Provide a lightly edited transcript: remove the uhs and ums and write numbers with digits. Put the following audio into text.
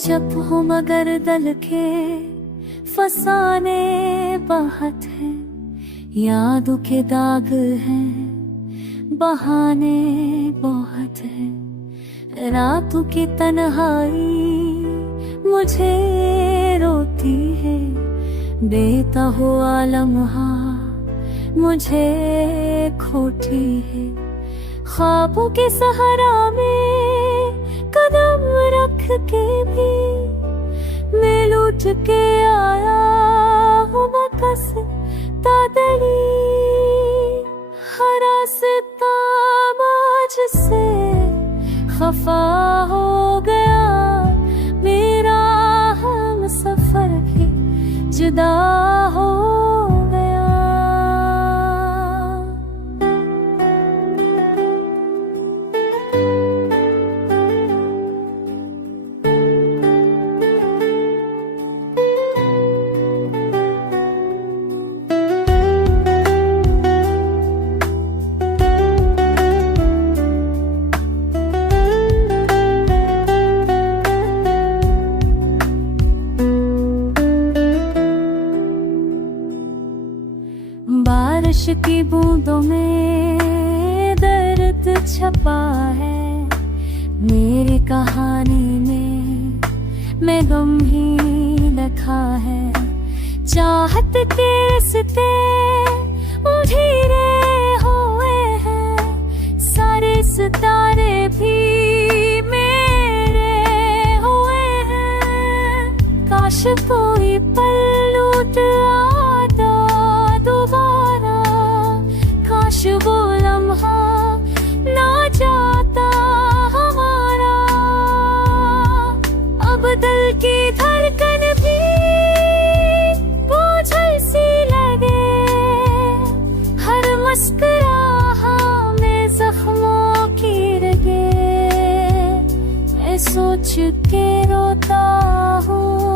चुप हूँ मगर दल के फसाने बहुत है, यादों के दाग हैं, बहाने बहुत है। रातों की तन्हाई मुझे रोती है, देता हुआ लम्हा मुझे खोती है। ख्वाबों के सहारा में कदम रख के भी मैं लूट के आया हूँ बकस तादली। हर रास्ता मुझसे खफा हो गया, मेरा हम सफर भी जुदा हो गया। बारिश की बूंदों में दर्द छपा है, मेरी कहानी में मैं गम ही लिखा है। चाहत के रिश्ते उधेरे हुए हैं, सारे सितारे भी मेरे हुए हैं। काश कोई पल लौट आता दोबारा, काश वो लम्हा ना जाता हमारा। अब दिल की धड़कन भी बोझल सी लगे, हर मुस्कुराहट में जख्मों की रगे। मैं सोच के रोता हूँ